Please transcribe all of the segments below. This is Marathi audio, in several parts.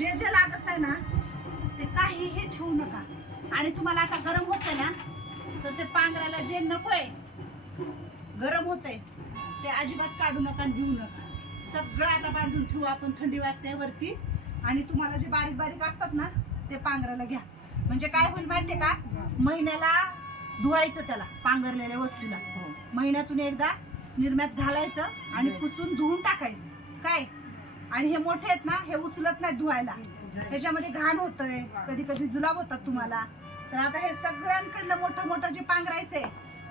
जे जे लागत आहे ना ते काहीही ठेवू नका. आणि तुम्हाला आता गरम होतंय ना तर ते पांघराला जे नकोय गरम होतंय ते अजिबात काढू नका आणि घेऊ नका. सगळं आता बांधून ठेवू आपण थंडी वाजते वरती आणि तुम्हाला जे बारीक बारीक असतात ना ते पांघराला घ्या. म्हणजे काय होईल माहितीये का? महिन्याला धुवायचं त्याला पांघरलेल्या वस्तूला. महिन्यातून एकदा निर्म्यात घालायचं आणि पुसून धुवून टाकायचं. काय? आणि हे मोठे आहेत ना हे उचलत नाहीत धुवायला. ह्याच्यामध्ये घाण होतंय. कधी कधी जुलाब होतात तुम्हाला. तर आता हे सगळ्यांकडलं मोठं मोठं जे पांघरायचंय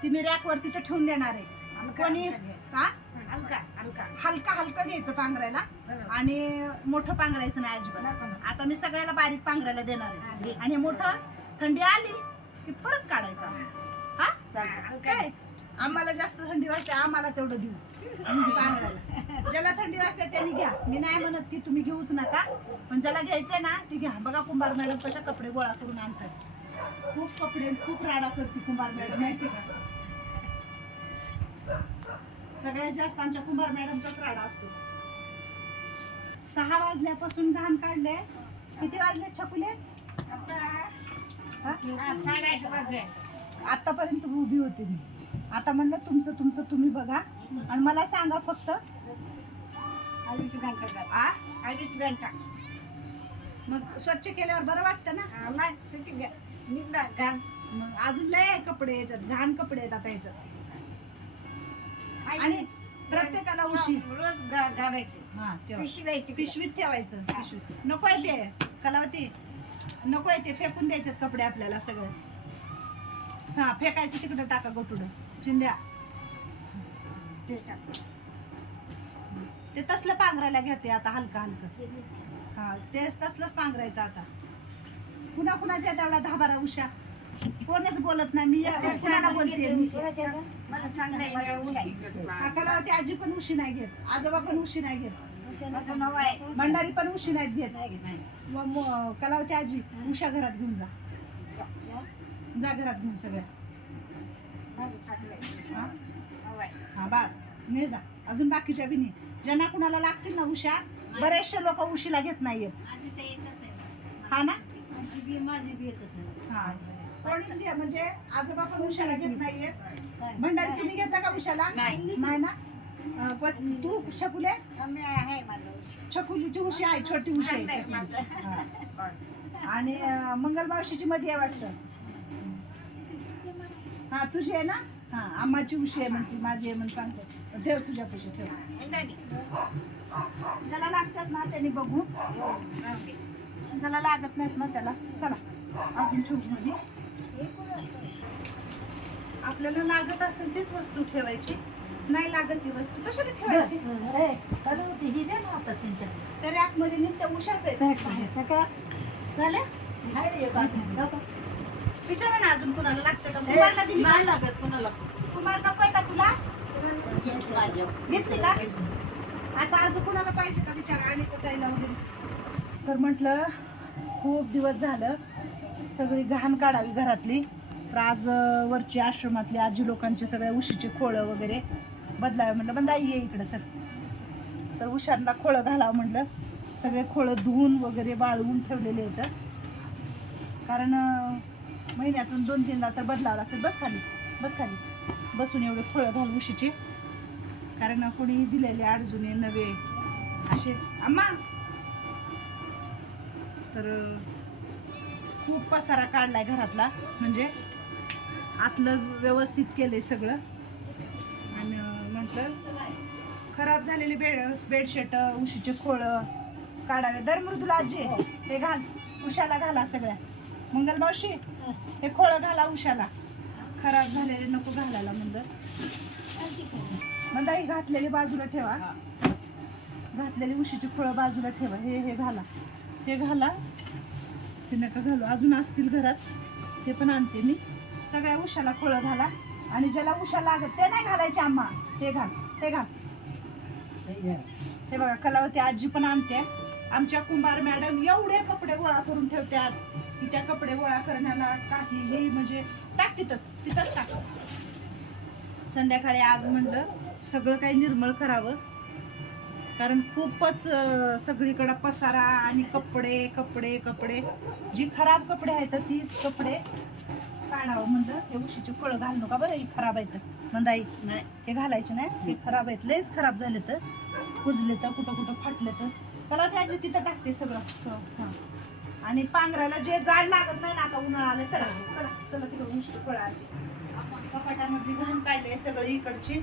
ती मी रॅक वरती तर ठेवून देणार आहे. कोणी हा? हलका हलका. हलका हलका घ्यायचं पांघरायला. आणि मोठं पांघरायचं नाही अजिबात. आता मी सगळ्याला बारीक पांघरायला देणार आहे. आणि हे मोठं थंडी आली की परत काढायचं. हा. काय? आम्हाला जास्त थंडी वाजते आम्हाला तेवढं देऊ. पांघरायला. ज्याला थंडी वाजते त्यांनी घ्या. मी नाही म्हणत की तुम्ही घेऊच नका पण ज्याला घ्यायचंय ना ती घ्या. बघा कुंभार मॅडम कशा कपडे गोळा करून आणतात. खूप कपडे खूप राडा करते कुंभार मॅडम माहिती का? सगळ्यात जास्त आमच्या कुंभार मॅडमचाच राडा असतो. सहा वाजल्यापासून घाण काढले किती वाजले छकुले? आतापर्यंत उभी होते मी. आता म्हणलं तुमचं तुमचं तुम्ही बघा. आणि मला सांगा फक्त अडीच घंटा झाला. आ? अडीच घंटा मग स्वच्छ केल्यावर बरं वाटतं ना? किती निघणार. घाम मग अजून लय आहे कपडे याच्यात. घाण कपडे आहेत आता याच्यात. आणि प्रत्येकाला उशी रोज घा- घालायचे. हा ठेवा. पिशवीत ठेवायचं. पिशवीत. नको आहे ते. कलावती नको आहे ते. फेकून द्यायचे कपडे आपल्याला सगळे. हा फेकायचं तिकडं टाका गोटुड चिंद्या ते टाक. ते तसलं पांघरायला घेते आता हलका हलकं. हा तेच तसलंच पांघरायचं आता. कुणा कुणाच्या तेवढा दहा बारा उशा? कोणच बोलत नाही मी एकटेच कुणाला बोलते? मी मला चांगलं आहे, मला ऊन आहे. हा, कलावती आजी पण उशी नाही घेत आजोबा पण उशी नाही घेत. माझं नाव आहे. भंडारी पण उशी नाहीत घेत. नाही. मग कलावती आजी उषा घरात घेऊन जा. जा घरात घेऊन सगळ्या. माझं चांगलं आहे. हा? हा बस ने जा. अजून बाकीच्या बी ने ज्यांना कुणाला लागतील ना उषा बरेचसे लोक उशीला घेत नाहीयेत हा ना? हा. कोणीच घ्या म्हणजे आजोबा पण उशाला घेत नाहीयेत भंडारी तुम्ही घेता का उशाला? नाही. ना? अं, पण तू छकुले छकुलीची उशी आहे छोटी उशी आहे छकुलीची. हा. आणि अं, मंगल मावशीची मध्ये आहे वाटतं? हा तुझी आहे ना? हा आम्हाची उशी आहे म्हणते माझी आहे म्हणून सांगते. ठेव तुझ्या पैसे ठेव. नाही. ज्याला लागतात ना त्यांनी बघू. ज्याला लागत नाहीत ना त्याला चला. अजून ठेवू मध्ये आपल्याला लागत असेल तीच वस्तू ठेवायची. नाही लागत ती वस्तू कशाला ठेवायची? तर आतमध्ये नुसत्या उशाच आहेत. झाल्या विचारा ना अजून कुणाला लागतं का? कुमारला दिली? लागत कुणाला. कुमार नकोय का तुला? घेतली का आता अजून कुणाला पाहिजे का विचार आणि तर ताईला वगैरे तर म्हटलं खूप दिवस झालं सगळी घाण काढावी घरातली. तर आज वरची आश्रमातली आजी लोकांचे सगळ्या उशीचे खोळं वगैरे बदलावे म्हटलं पण दाई ये इकडं चल तर उशांना खोळं घालावं म्हटलं सगळे खोळं धुवून वगैरे वाळवून ठेवलेले आहेत कारण महिन्यातून दोन तीनदा तर बदलावं लागतं बस खाली बस खाली बसून एवढे खोळं घाल उशीचे. कारण कोणी दिलेले अर्जुने नवे. असे. आम्हा तर खूप पसारा काढलाय घरातला. म्हणजे आतलं व्यवस्थित केलंय सगळं. आणि म्हटलं खराब झालेले बेड बेडशीट उशीचे खोळं काढावे. दर मृदुला आजी हे घाल. उशाला घाला सगळ्या. मंगल मावशी हे खोळं घाला उशाला. खराब झालेले नको घालायला म्हणलं म्हणता ही घातलेली बाजूला ठेवा. घातलेली उशीची खोळं बाजूला ठेवा. हे हे घाला. हे घाला. हे नका घालू. अजून असतील घरात. ते पण आणते मी. सगळ्या उशाला खोळं घाला. आणि ज्याला उशा लागत ते नाही घालायचे आम्हा. हे घाल. हे घाल. हे बघा कलावती आजी पण आणते. आमच्या कुंभार मॅडम एवढे कपडे गोळा करून ठेवतात. की त्या कपडे गोळा करण्याला काहीही म्हणजे टाक तिथंच. तिथंच टाक. संध्याकाळी आज म्हणलं सगळं काही निर्मळ करावं. कारण खूपच सगळीकडं पसारा आणि कपडे कपडे कपडे. जी खराब कपडे आहेत ती कपडे काढावं म्हणलं. हे उशीची फळं घाल नका बरं ही खराब आहेत. मंदाई नाही. हे घालायचे नाही हे खराब आहेत. लयच खराब झाले तर कुजले तर कुठं कुठं फाटले तर त्याला त्याची तिथं टाकते सगळं. हो. आणि पांघराला जे जाळ लागत नाही ना आता उन्हाळा आलं चला चला चला तिकडे उशी फळं आली. कपाटामधली घाण काढले सगळी इकडची.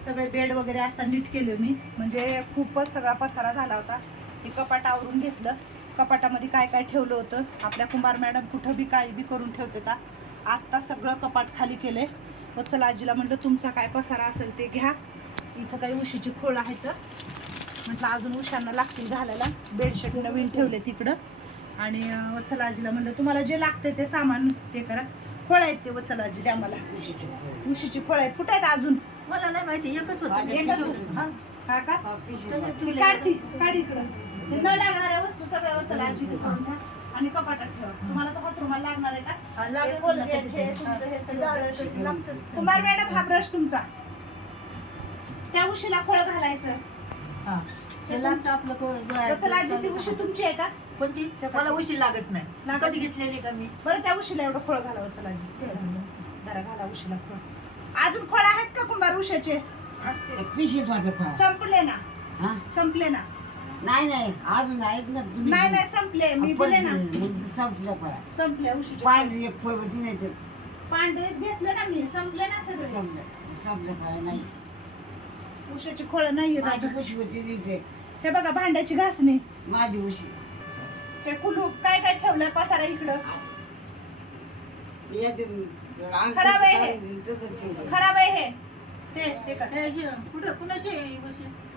सगळे बेड वगैरे आता नीट केले मी. म्हणजे खूपच सगळा पसारा झाला होता. हे कपाट आवरून घेतलं. कपाटामध्ये काय काय ठेवलं होतं? आपल्या कुंभार मॅडम कुठं बी काय बी करून ठेवते का आत्ता सगळं कपाट खाली केले व चला आजीला म्हटलं तुमचा काय पसारा असेल ते घ्या. इथं काही उशीची खोळ आहेत म्हटलं अजून उशांना लागतील घालायला. बेडशीट नवीन ठेवले तिकडं आणि अं, वत्सल आजीला म्हटलं तुम्हाला जे लागते ते सामान हे करा. फळ आहेत ते वत्सल आजी द्या मला. उशीची फळ आहेत. कुठे आहेत अजून? मला नाही माहिती एकच होतं. एकच होतं. हा? हा का? ती काढती काढ इकडं. ते न लागणाऱ्या वस्तू सगळ्या वत्सल आजी करून घ्या आणि कपाटात ठेवा. तुम्हाला तर हातरुमाला लागणार आहे का? हे कोलगेट, हे तुमचं हे सगळं कुमार मॅडम हा ब्रश तुमचा. त्या उशीला फळ घालायचं. ते लागतं आपलं वत्सल आजी ती उशी तुमची आहे का? कोणती? मला उशी लागत नाही. कधी घेतलेली का मी? बरं त्या उशीला एवढं फळ घाला वत्सल आजी जरा घाला उशीला फळ अजून फळ आहेत का कुंभार उशाचे? पिशीत माझं फळ संपले ना. हा? संपले ना. नाही नाही. अजून आहेत ना तुम्ही. नाही नाही संपले. मी दिले ना. संपलं फळ संपले उशीचे पांढरी एक फळ होती नाही तर. पांढरेच घेतले ना मी. संपले ना सगळे. संपलं संपलं फळ नाही. उशाची खोळ नाही माझी उशी होती तिथे हे बघा भांड्याची घासणी माझी उशी. हे कुलूप काय काय ठेवलंय पसारा इकडं. यादी खराब आहे हे. ठेवलं. खराब आहे हे. ते हे कर. कुठं कुणाची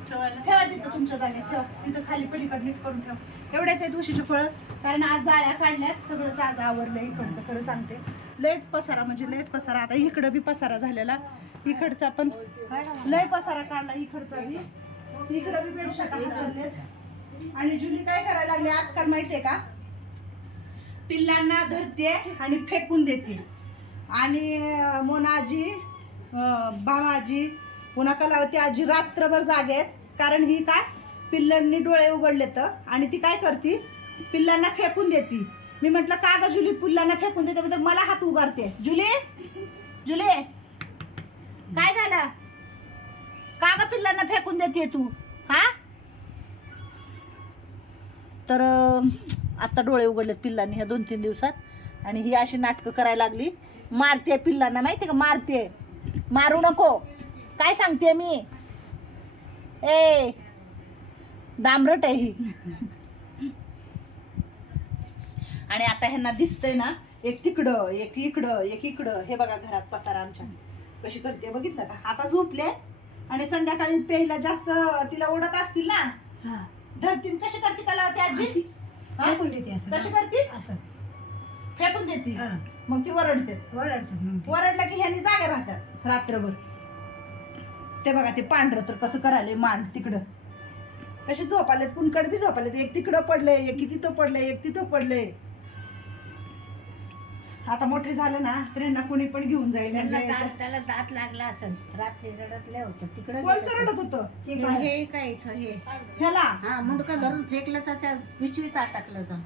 ठेवायला? ठेवा तिथं तुमच्या जागेत ठेवा. तिथं खाली पलीकडे नीट करून ठेवा. एवढ्याच आहेत उशीची फळं कारण आज जाळ्या काढल्यात सगळंच आज आवरलंय इकडचं खरं सांगते. लयच पसारा म्हणजे लयच पसारा. आता इकडं बी पसारा झालेला. इकडचा पण. लय पसारा काढला इकडचा बी. इकडं बी बेडशाटा हातरलेत आणि जुली काय करायला लागली आजकाल माहितीये का? पिल्लांना धरते आणि फेकून देते. आणि मोनाजी भामाजी भावाजी पुन्हा कलावती आजी रात्रभर जागेत कारण ही काय? पिल्लांनी डोळे उघडले तर आणि ती काय करते? पिल्लांना फेकून देते. मी म्हटलं का ग जुली? पिल्लांना फेकून देते? मला हात उगारते. जुले? जुले? काय झालं? का ग पिल्लांना फेकून देते तू? हा? तर आता डोळे उघडलेत पिल्लांनी ह्या दोन तीन दिवसात. आणि ही अशी नाटकं करायला लागली. मारते पिल्लांना माहिती का? मारते मारू नको. काय सांगते मी? ए दामरट आहे ही. आणि आता ह्यांना दिसतंय ना एक तिकडं एक इकडं एक इकडं. हे बघा घरात पसारा आमच्या. कशी करते बघितलं का? आता झोपले आणि संध्याकाळी प्यायला जास्त तिला ओढत असतील ना? धरतीन कशी करते का लावते आजी? हा? कशी करते? असं. फेकून देते. हा. मग ती ओरडते ओरडतात मग ते. ओरडलं की ह्यानी जागे राहतात रात्रभर. ते बघा ते पांढरं तर कसं करायले मान तिकडं. कसे झोपालेत कुणकड बी झोपालेत. एक तिकडं पडले एक तिथं पडले एक तिथं पडले आता मोठे झालं ना तर यांना कुणी पण घेऊन जाईल त्याला म्हणजे दात त्याला दात लागला असेल. रात्री रडतले होतं तिकडे कोणचं रडत होतं? हे काय? इथं? हे. ह्याला? हा मुंडका धरून फेकलं तर त्या पिशवीत अटकलं जाऊन.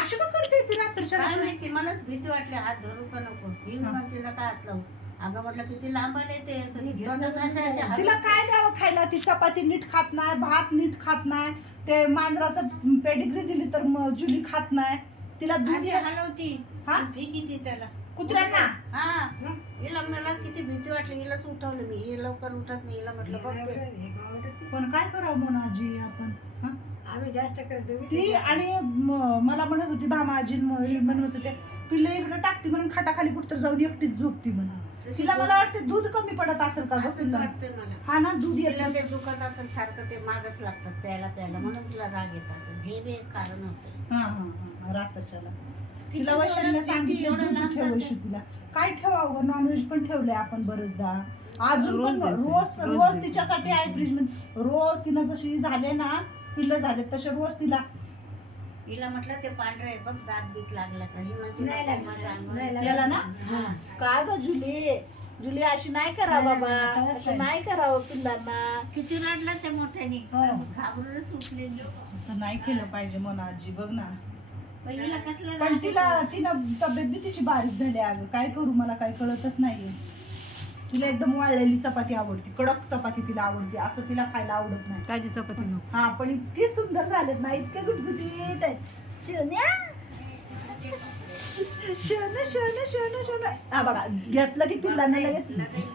अशी का करते ती रात्रीच्या काय रात्री? माहिती मलाच भीती वाटली. हात धरू का नको? ही हा. म्हणते नका हात लावू. अगं म्हटलं किती लांब आले ते असं तोंडात हात- तिला काय द्यावं खायला? ती चपाती नीट खात नाही भात नीट खात नाही. ते मांजराचं पेडिग्री दिली तर जुली खात नाही. तिला दूध अशी हलवती. हा? फेकी ती त्याला. कुत्र्यांना? हा. हिला मला किती भीती वाटली. हिलाच उठवलं मी. ही लवकर उठत नाही. हिला म्हटलं बघते पण काय करावं म्हणून आजी आपण? हा? आम्ही जास्त करतो ती आणि म- मला म्हणत होती भामाजी म्हणत होते पिल्लं इकडे टाकते म्हणून खाटाखाली कुठं जाऊन एकटीच झोपती म्हणून तिला मला वाटते दूध कमी पडत असेल का गं असंच पिल्लांना? वाटतं मला. हा ना दूध येत तिला ते नसेल. दुखत असेल सारखं ते मागच लागतात प्यायला प्यायला. म्हणून तिला राग येत असेल. हे बी एक कारण होतं हा हा हा. रात्रच्याला तिला वैशालीला सांगितलं दूध ठेव तिला काय ठेवावं नॉनव्हेज पण ठेवलंय आपण बरेचदा. अजून रोज पण रोज रोज. तिच्यासाठी आहे फ्रीजमध्ये. रोज तिनं जशी झाले ना पिल्लं झाले तसे रोज तिला. हिला म्हटलं ते पांढरे बघ दात बीत लागला का? ना. काय ग जुले? जुली अशी नाही करा बाबा. असं नाही. करावं पिल्लांना. किती रडला त्या मोठ्याने. हो. घाबरूनच उठले असं नाही केलं पाहिजे म्हणा आजी बघ ना. कसलं पण तिला तिनं तब्येत बी तिची बारीक झाली अगं. काय करू मला काय कळतच नाहीये. तिला एकदम वाळलेली चपाती आवडते. कडक चपाती तिला आवडते. असं तिला खायला आवडत नाही. ताजी चपाती नको. हा पण इतके सुंदर झालेत ना इतके गुटगुटीत आहेत. शोन्या! शोन शोन शोन शोन हा बघा घेतलं की पिल्लांना लगेच.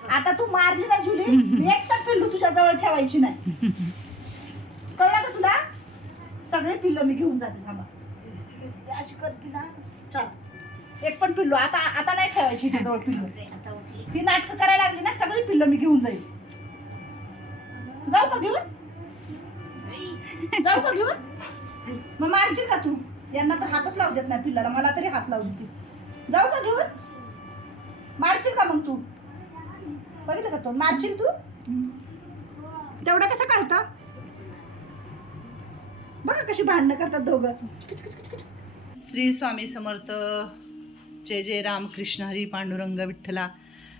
आता तू मारली ना जुली मी एकटा पिल्लू तुझ्या जवळ ठेवायची नाही. कळलं का तुला? सगळे पिल्लं मी घेऊन जाते थांबा. अशी करते ना. चल. एक पण पिल्लो. आता आता नाही ठेवायची जवळ पिल्लो. ही नाटकं करायला लागली ना सगळी पिल्लो मी घेऊन जाईल. जाऊ का घेऊन? जाऊ का घेऊन? मग मारशील का तू? यांना तर हातच लावू देत नाही पिल्लाला. मला तरी हात लावू देते जाऊ का घेऊन? मारशील का मग तू? बघितलं का तो मारशील तू? तेवढं कसं कळतं? बघा कशी भांडणं करतात दोघं. श्री स्वामी समर्थ जय जय रामकृष्ण हरी पांडुरंग विठ्ठला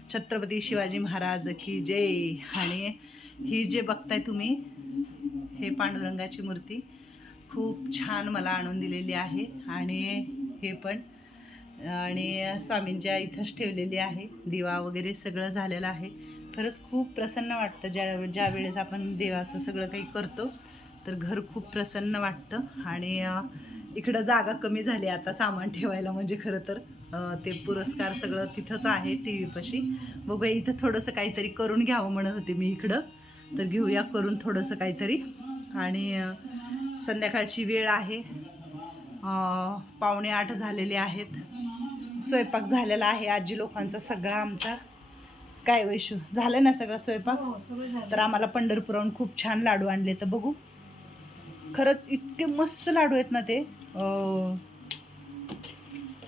छत्रपती शिवाजी महाराज की जय. आणि ही जे बघताय तुम्ही हे पांडुरंगाची मूर्ती खूप छान मला आणून दिलेली आहे. आणि हे पण आणि स्वामींच्या इथंच ठेवलेली आहे. दिवा वगैरे सगळं झालेलं आहे. खरंच खूप प्रसन्न वाटतं. ज्या ज्या वेळेस आपण देवाचं सगळं काही करतो तर घर खूप प्रसन्न वाटतं. आणि इकडं जागा कमी झाली आता सामान ठेवायला म्हणजे खरं तर ते पुरस्कार सगळं तिथंच आहे टी व्हीपाशी बघूया इथं थोडंसं काहीतरी करून घ्यावं म्हणत होते मी इकडं. तर घेऊया करून थोडंसं काहीतरी. आणि संध्याकाळची वेळ आहे. पावणे आठ झालेले आहेत. स्वयंपाक झालेला आहे आजी लोकांचा सगळा आमचा. काय वैशू झालं ना सगळा स्वयंपाक? हो तर आम्हाला पंढरपुराहून खूप छान लाडू आणले. तर बघू. खरंच इतके मस्त लाडू आहेत ना ते.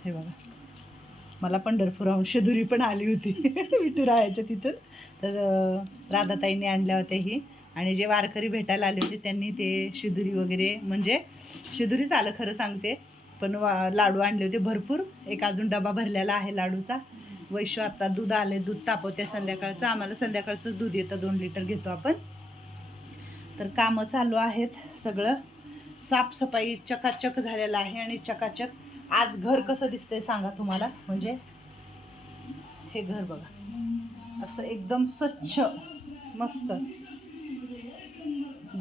हे बघा. मला पंढरपुराहून शेदुरी पण आली होती. विठुरायाच्या तिथून. तर अं, राधाताईने आणल्या होत्या ही. आणि जे वारकरी भेटायला आले होते त्यांनी ते शिदुरी वगैरे म्हणजे शिदुरीच आलं खरं सांगते. पण वा लाडू आणले होते भरपूर. एक अजून डबा भरलेला आहे लाडूचा. वैश्व आता दूध आले दूध तापवते संध्याकाळचं. आम्हाला संध्याकाळचं दूध येतं. दोन लिटर घेतो आपण. तर कामं चालू आहेत सगळं. साफसफाई चकाचक झालेला आहे आणि चकाचक. आज घर कसं दिसतंय सांगा तुम्हाला? म्हणजे हे घर बघा. असं एकदम स्वच्छ मस्त.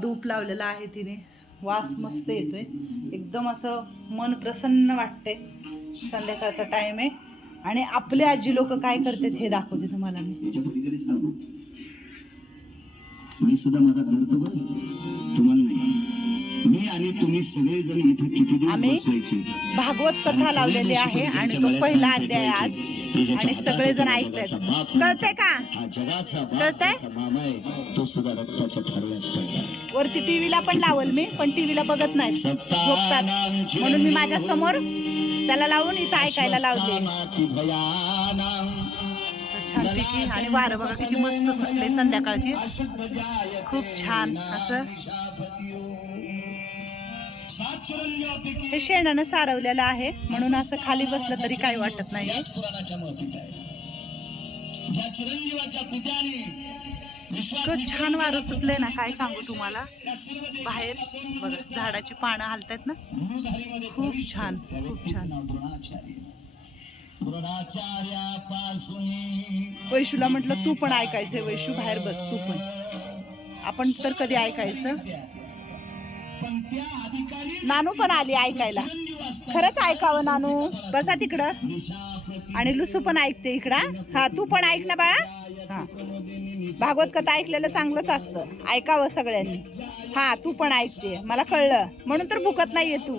धूप लावलेला आहे तिने. वास मस्त येतोय. एकदम असं मन प्रसन्न वाटते संध्याकाळचा टाइम आहे. आणि आपले आजी लोक काय करतात हे दाखवते तुम्हाला मी. सुद्धा माझा तुम्हाला मी आणि तुम्ही सगळे जण इथे किती दिवस आम्ही बसवायचे? भागवत कथा लावलेली आहे आणि तो पहिला अध्याय आज. आणि सगळेजण ऐकतात. कळतंय का? हा जगाचा बाप कळतंय? त्याचा मामा आहे. तो सुद्धा रक्ताच्या ठरव्यात पडला. वरती टीव्हीला पण लावल मी पण टीव्हीला बघत नाही. झोपतात. म्हणून मी माझ्यासमोर त्याला लावून इथं ऐकायला लावते. तर छानपैकी आणि वारं बघा किती मस्त सुटले संध्याकाळचे. खूप छान असं. हे शेणानं सारवलेलं आहे. म्हणून असं खाली बसलं तरी काही वाटत नाही. इतकं छान वारं सुटलंय ना काय सांगू तुम्हाला? बाहेर बघा झाडाची पानं हालतात ना? खूप छान खूप छान. वैशूला म्हटलं तू पण ऐकायचंय वैशू बाहेर बस तू पण. आपण तर कधी ऐकायचं? नानू पण आली ऐकायला. खरंच ऐकावं नानू. बसा तिकडं. आणि लुसू पण ऐकते इकडं. हा तू पण ऐक ना बाळा. हा. भागवत कथा ऐकलेलं चांगलंच असतं. ऐकावं सगळ्यांनी. हा तू पण ऐकते. मला कळलं. म्हणून तर भुकत नाहीये तू.